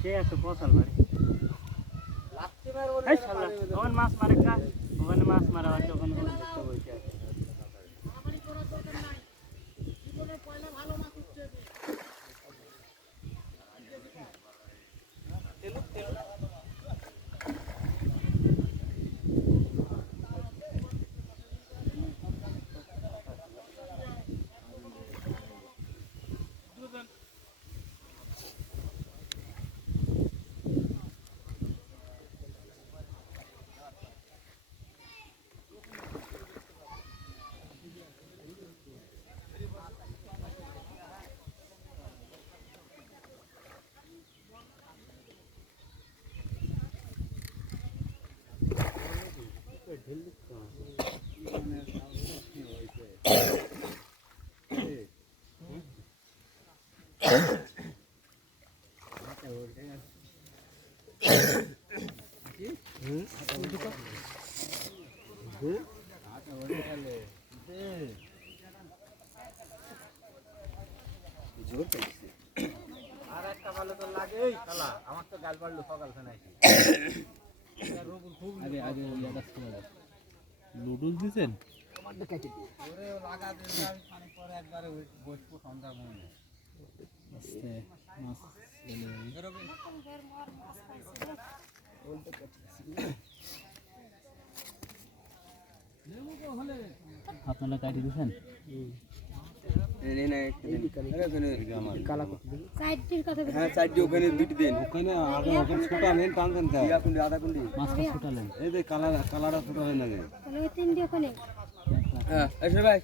কে আছে পচাল বাড়ি ওখানে মাছ মারে খা ওখানে মাছ মারা হচ্ছে ওখানে বসে আছে আর একটা ভালো তো লাগে এই শালা আমার তো গাল পাড়লো সকাল ফেনাইছি আগে আগে লুডুস দিছেন আমারটা কেটে দিই ওরে লাগা দিন আমি পানি পরে একবারে বসবো সন্ধ্যা মনে আস্তে মাছ এলে বলতে আপনারা কাটি দিছেন হ্যাঁ চারটি ওখানে দুটি দেন ওখানে আগে ওখানে ছোটা নেন টানতেন আধা কুন্ডি মাছটা ছোটালেন এই যে কালারটা ছোটা হয় না তিন দিয়ে ওখানে হ্যাঁ ভাই